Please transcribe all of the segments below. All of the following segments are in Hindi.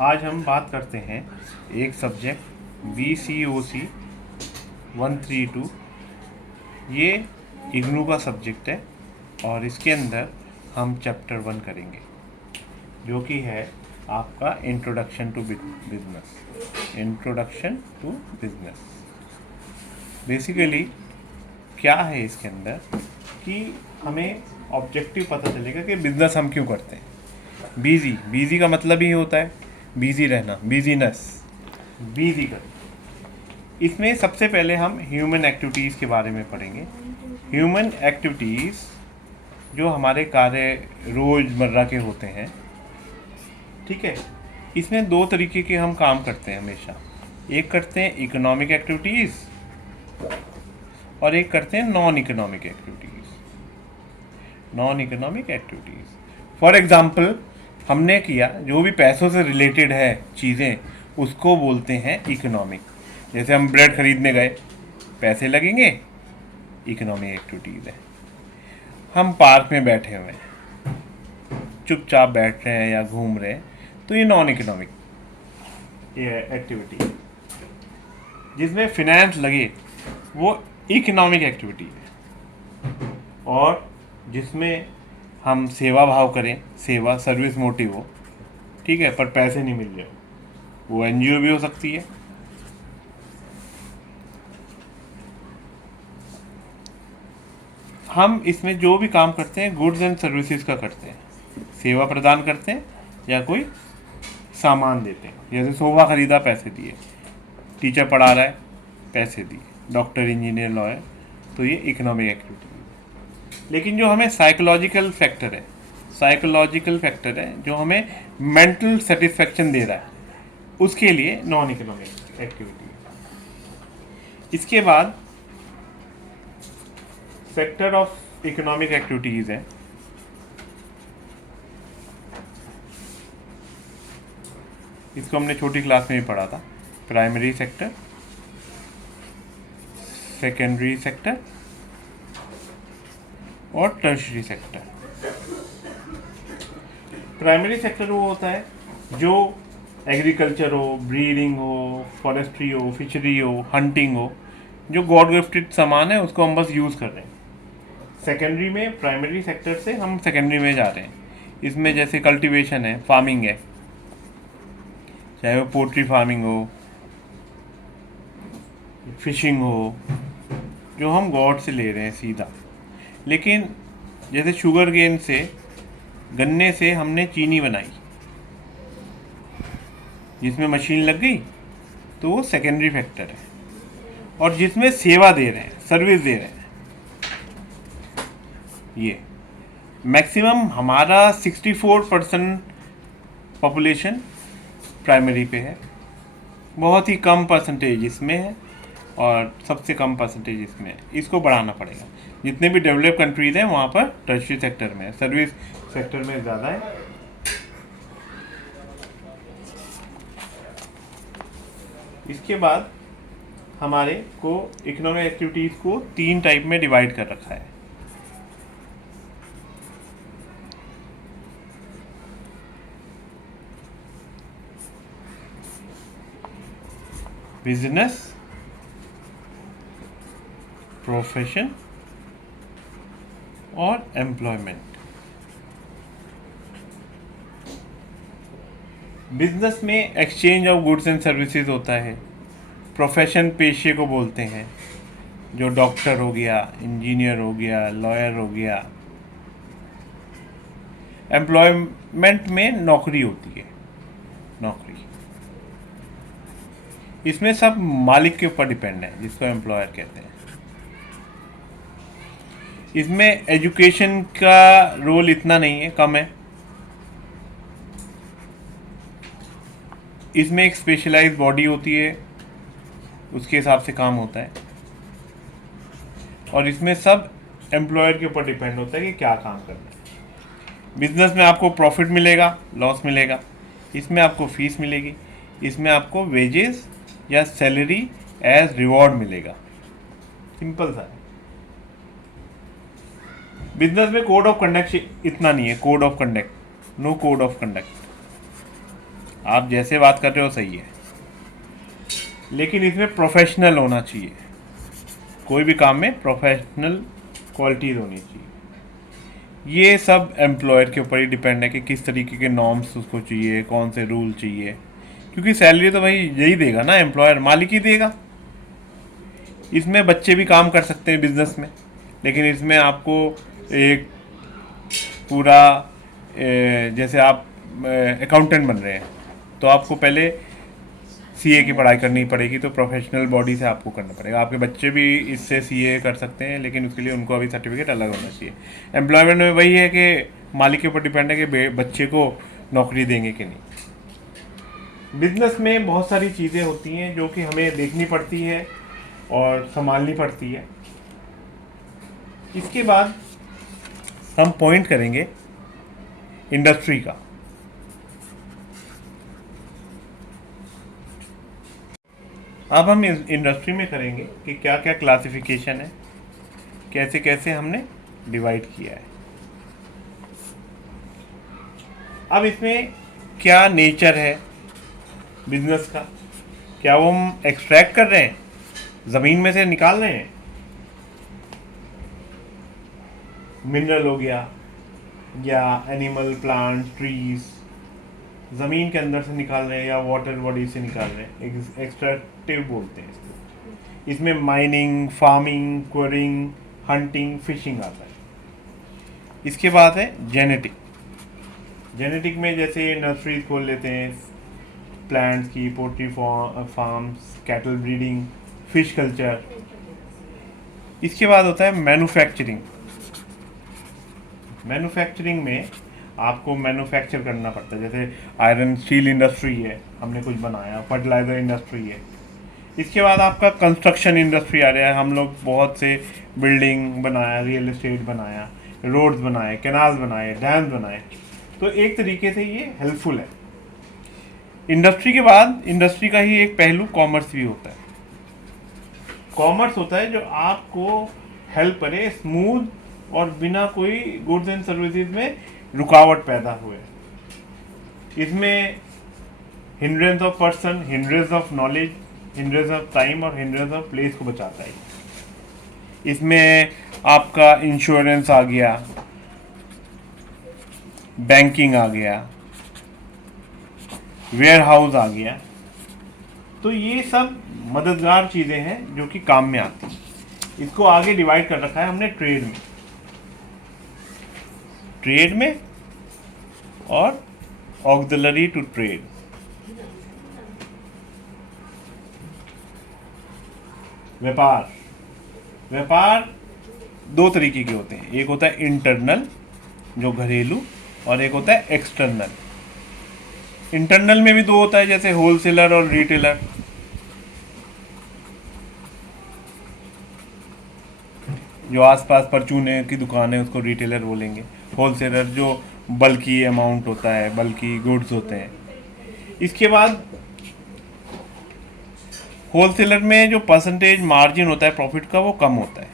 आज हम बात करते हैं एक सब्जेक्ट BCOC 132। ये इग्नू का सब्जेक्ट है और इसके अंदर हम चैप्टर 1 करेंगे जो कि है आपका introduction to business. Introduction to business basically क्या है इसके अंदर कि हमें ऑब्जेक्टिव पता चलेगा कि बिजनेस हम क्यों करते हैं। बिजी का मतलब ही होता है बिजी रहना, बिजीनेस, बिजी कर। इसमें सबसे पहले हम ह्यूमन एक्टिविटीज़ के बारे में पढ़ेंगे। ह्यूमन एक्टिविटीज़ जो हमारे कार्य रोज़मर्रा के होते हैं, ठीक है। इसमें दो तरीके के हम काम करते हैं हमेशा। एक करते हैं इकोनॉमिक एक्टिविटीज़ और एक करते हैं non economic activities. Non economic activities for example हमने किया जो भी पैसों से रिलेटेड है चीज़ें, उसको बोलते हैं इकोनॉमिक। जैसे हम ब्रेड खरीदने गए, पैसे लगेंगे, इकोनॉमिक एक्टिविटीज़ है। हम पार्क में बैठे हुए हैं, चुपचाप बैठ रहे हैं या घूम रहे हैं, तो ये नॉन इकोनॉमिक ये एक्टिविटी। जिसमें फिनेंस लगे वो इकोनॉमिक एक्टिविटी है। और जिसमें हम सेवा भाव करें, सेवा सर्विस मोटिव हो, ठीक है, पर पैसे नहीं मिल रहे हो, वो NGO भी हो सकती है। हम इसमें जो भी काम करते हैं गुड्स एंड सर्विसेज का करते हैं, सेवा प्रदान करते हैं या कोई सामान देते हैं। जैसे सोफा खरीदा, पैसे दिए, टीचर पढ़ा रहा है, पैसे दिए, डॉक्टर, इंजीनियर, लॉयर, तो ये इकोनॉमिक एक्टिविटी है। लेकिन जो हमें साइकोलॉजिकल फैक्टर है जो हमें मेंटल सेटिस्फेक्शन दे रहा है, उसके लिए नॉन इकोनॉमिक एक्टिविटी है। इसके बाद फैक्टर ऑफ इकोनॉमिक एक्टिविटीज़ है। इसको हमने छोटी क्लास में भी पढ़ा था। प्राइमरी सेक्टर, सेकेंडरी सेक्टर और टर्शरी सेक्टर। प्राइमरी सेक्टर वो होता है जो एग्रीकल्चर हो, ब्रीडिंग हो, फॉरेस्ट्री हो, फिशरी हो, हंटिंग हो, जो गॉड गिफ्टेड सामान है उसको हम बस यूज़ कर रहे हैं। सेकेंडरी में, प्राइमरी सेक्टर से हम सेकेंडरी में जा रहे हैं। इसमें जैसे कल्टीवेशन है, फार्मिंग है, चाहे वो पोल्ट्री फार्मिंग हो, फिशिंग हो, जो हम गॉड से ले रहे हैं सीधा। लेकिन जैसे शुगर केन से, गन्ने से हमने चीनी बनाई, जिसमें मशीन लग गई, तो वो सेकेंडरी फैक्टर है। और जिसमें सेवा दे रहे हैं, सर्विस दे रहे हैं, ये मैक्सिमम हमारा 64% पॉपुलेशन प्राइमरी पे है, बहुत ही कम परसेंटेज इसमें है और सबसे कम परसेंटेज इसमें है। इसको बढ़ाना पड़ेगा। जितने भी डेवलप कंट्रीज हैं वहाँ पर टर्शरी सेक्टर में, सर्विस सेक्टर में ज़्यादा है। इसके बाद हमारे को इकोनॉमिक एक्टिविटीज़ को 3 टाइप में डिवाइड कर रखा है। बिजनेस, प्रोफेशन और एम्प्लॉयमेंट। बिजनेस में exchange of goods and services होता है। प्रोफेशन पेशे को बोलते हैं, जो डॉक्टर हो गया, इंजीनियर हो गया, लॉयर हो गया। एम्प्लॉयमेंट में नौकरी होती है, नौकरी। इसमें सब मालिक के ऊपर डिपेंड है, जिसको एम्प्लॉयर कहते हैं। इसमें एजुकेशन का रोल इतना नहीं है, कम है। इसमें एक स्पेशलाइज्ड बॉडी होती है, उसके हिसाब से काम होता है। और इसमें सब एम्प्लॉयर के ऊपर डिपेंड होता है कि क्या काम करना है। बिजनेस में आपको प्रॉफिट मिलेगा, लॉस मिलेगा। इसमें आपको फीस मिलेगी। इसमें आपको वेजेस या सैलरी एज रिवॉर्ड मिलेगा। सिंपल सा है। बिजनेस में कोड ऑफ कंडक्ट इतना नहीं है। Code of conduct, no code of conduct. आप जैसे बात कर रहे हो सही है, लेकिन इसमें प्रोफेशनल होना चाहिए। कोई भी काम में प्रोफेशनल क्वालिटीज़ होनी चाहिए। ये सब एम्प्लॉयर के ऊपर ही डिपेंड है कि किस तरीके के नॉर्म्स उसको चाहिए, कौन से रूल चाहिए, क्योंकि सैलरी तो भाई यही देगा ना, एम्प्लॉयर मालिक ही देगा। इसमें बच्चे भी काम कर सकते हैं बिजनेस में, लेकिन इसमें आपको एक पूरा जैसे आप अकाउंटेंट बन रहे हैं तो आपको पहले सीए की पढ़ाई करनी पड़ेगी, तो प्रोफेशनल बॉडी से आपको करना पड़ेगा। आपके बच्चे भी इससे सीए कर सकते हैं, लेकिन उसके लिए उनको अभी सर्टिफिकेट अलग होना चाहिए। एम्प्लॉयमेंट में वही है कि मालिक के ऊपर डिपेंड है कि बच्चे को नौकरी देंगे कि नहीं। बिजनेस में बहुत सारी चीज़ें होती हैं जो कि हमें देखनी पड़ती है और संभालनी पड़ती है। इसके बाद हम पॉइंट करेंगे इंडस्ट्री का। अब हम इस इंडस्ट्री में करेंगे कि क्या क्या क्लासिफिकेशन है, कैसे कैसे हमने डिवाइड किया है। अब इसमें क्या नेचर है बिजनेस का, क्या वो हम एक्सट्रैक्ट कर रहे हैं, ज़मीन में से निकाल रहे हैं, मिनरल हो गया या एनिमल, प्लांट, ट्रीज, ज़मीन के अंदर से निकाल रहे हैं या वाटर बॉडी से निकाल रहे हैं, एक्सट्रैक्टिव बोलते हैं इसको। इसमें माइनिंग, फार्मिंग, क्वरिंग, हंटिंग, फिशिंग आता है। इसके बाद है जेनेटिक। जेनेटिक में जैसे नर्सरीज खोल लेते हैं प्लांट्स की, poultry farms, cattle breeding, fish culture. इसके बाद होता है मैन्युफैक्चरिंग। मैन्युफैक्चरिंग में आपको मैन्युफैक्चर करना पड़ता है, जैसे आयरन स्टील इंडस्ट्री है, हमने कुछ बनाया, फर्टिलाइज़र इंडस्ट्री है। इसके बाद आपका कंस्ट्रक्शन इंडस्ट्री आ रहा है, हम लोग बहुत से बिल्डिंग बनाया, रियल एस्टेट बनाया, रोड्स बनाए, कैनाल्स बनाए, डैम्स बनाए, तो एक तरीके से ये हेल्पफुल है। इंडस्ट्री के बाद इंडस्ट्री का ही एक पहलू कॉमर्स भी होता है। कॉमर्स होता है जो आपको हेल्प करे स्मूथ और बिना कोई गुड्स एंड सर्विसेज में रुकावट पैदा हुए। इसमें hindrance of person, hindrance of knowledge, hindrance of time और हिंड्रेंस ऑफ प्लेस को बचाता है। इसमें आपका इंश्योरेंस आ गया, बैंकिंग आ गया, वेयर हाउस आ गया, तो ये सब मददगार चीज़ें हैं जो कि काम में आती हैं। इसको आगे डिवाइड कर रखा है हमने ट्रेड में, ट्रेड में और ऑक्सिलरी टू ट्रेड। व्यापार, व्यापार दो तरीके के होते हैं, एक होता है इंटरनल जो घरेलू, और एक होता है एक्सटर्नल। इंटरनल में भी दो होता है, जैसे होलसेलर और रिटेलर। जो आसपास परचूने की दुकान है उसको रिटेलर बोलेंगे। होलसेलर जो बल्कि अमाउंट होता है, बल्कि गुड्स होते हैं। इसके बाद होलसेलर में जो परसेंटेज मार्जिन होता है प्रॉफिट का वो कम होता है,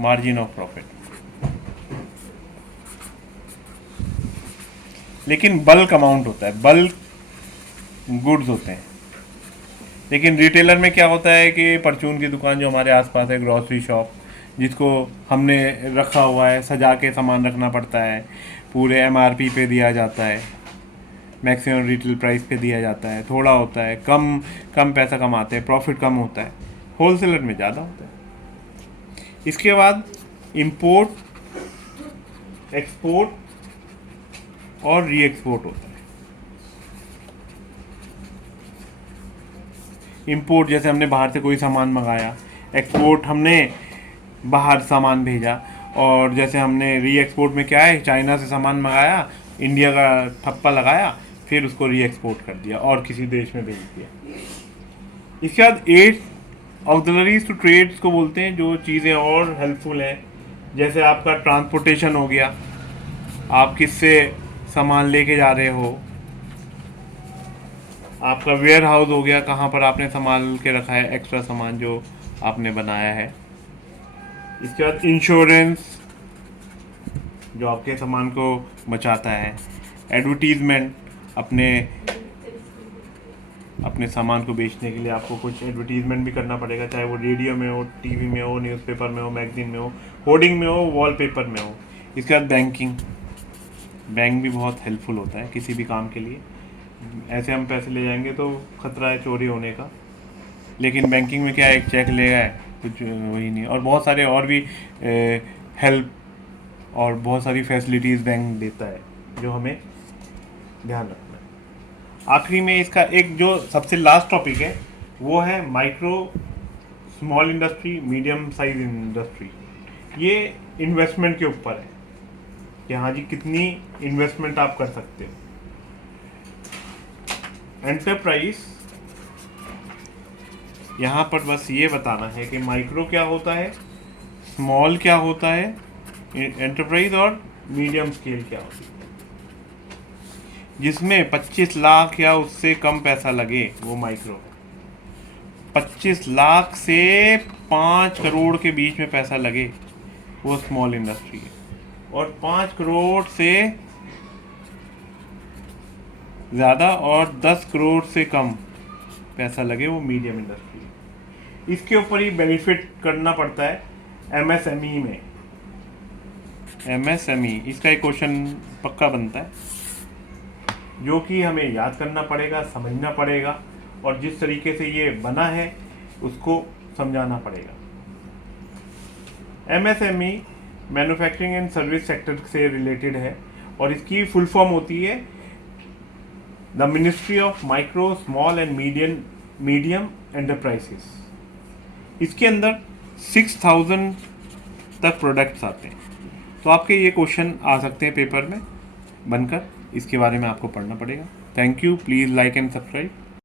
मार्जिन ऑफ प्रॉफिट, लेकिन बल्क अमाउंट होता है, बल्क गुड्स होते हैं। लेकिन रिटेलर में क्या होता है कि परचून की दुकान जो हमारे आसपास है, ग्रॉसरी शॉप जिसको हमने रखा हुआ है, सजा के सामान रखना पड़ता है, पूरे एमआरपी पे दिया जाता है, मैक्सिमम रिटेल प्राइस पे दिया जाता है, थोड़ा होता है, कम कम पैसा कमाते हैं, प्रॉफिट कम होता है। होलसेलर में ज़्यादा होता है। इसके बाद इंपोर्ट, एक्सपोर्ट और री एक्सपोर्ट होता है। इंपोर्ट जैसे हमने बाहर से कोई सामान मंगाया, एक्सपोर्ट हमने बाहर सामान भेजा, और जैसे हमने री एक्सपोर्ट में क्या है, चाइना से सामान मंगाया, इंडिया का ठप्पा लगाया, फिर उसको री एक्सपोर्ट कर दिया और किसी देश में भेज दिया। इसके बाद 8 ऑक्सिलरीज टू ट्रेड्स को बोलते हैं, जो चीज़ें और हेल्पफुल हैं, जैसे आपका ट्रांसपोर्टेशन हो गया, आप किससे सामान लेके जा रहे हो, आपका वेयर हाउस हो गया, कहाँ पर आपने संभाल के रखा है एक्स्ट्रा सामान जो आपने बनाया है। इसके बाद इंश्योरेंस जो आपके सामान को बचाता है, एडवर्टीजमेंट अपने अपने सामान को बेचने के लिए आपको कुछ एडवर्टीजमेंट भी करना पड़ेगा, चाहे वो रेडियो में हो, टीवी में हो, न्यूज़पेपर में हो, मैगजीन में हो, होर्डिंग में हो, वॉलपेपर में हो। इसके बाद बैंक भी बहुत हेल्पफुल होता है किसी भी काम के लिए। ऐसे हम पैसे ले जाएंगे तो खतरा है चोरी होने का, लेकिन बैंकिंग में क्या है, एक चेक लेगा है कुछ वही नहीं। और बहुत सारे और भी हेल्प और बहुत सारी फैसिलिटीज़ बैंक देता है जो हमें ध्यान रखना है। आखिरी में इसका एक जो सबसे लास्ट टॉपिक है वो है micro small industry, medium size industry. ये इन्वेस्टमेंट के ऊपर है कि हाँ जी कितनी इन्वेस्टमेंट आप कर सकते हो। एंटरप्राइज, यहाँ पर बस ये बताना है कि माइक्रो क्या होता है, स्मॉल क्या होता है, एंटरप्राइज और मीडियम स्केल क्या होती है। जिसमें 25 लाख या उससे कम पैसा लगे वो माइक्रो है। 25 लाख से 5 करोड़ के बीच में पैसा लगे वो स्मॉल इंडस्ट्री है। और 5 करोड़ से ज़्यादा और 10 करोड़ से कम पैसा लगे वो मीडियम इंडस्ट्री है। इसके ऊपर ही बेनिफिट करना पड़ता है एमएसएमई में। एमएसएमई इसका एक क्वेश्चन पक्का बनता है जो कि हमें याद करना पड़ेगा, समझना पड़ेगा और जिस तरीके से ये बना है उसको समझाना पड़ेगा। MSME manufacturing and service sector से रिलेटेड है और इसकी फुल फॉर्म होती है the ministry of micro small and medium enterprises. इसके अंदर 6000 तक प्रोडक्ट्स आते हैं। तो आपके ये क्वेश्चन आ सकते हैं पेपर में बनकर, इसके बारे में आपको पढ़ना पड़ेगा। Thank you, please like and subscribe.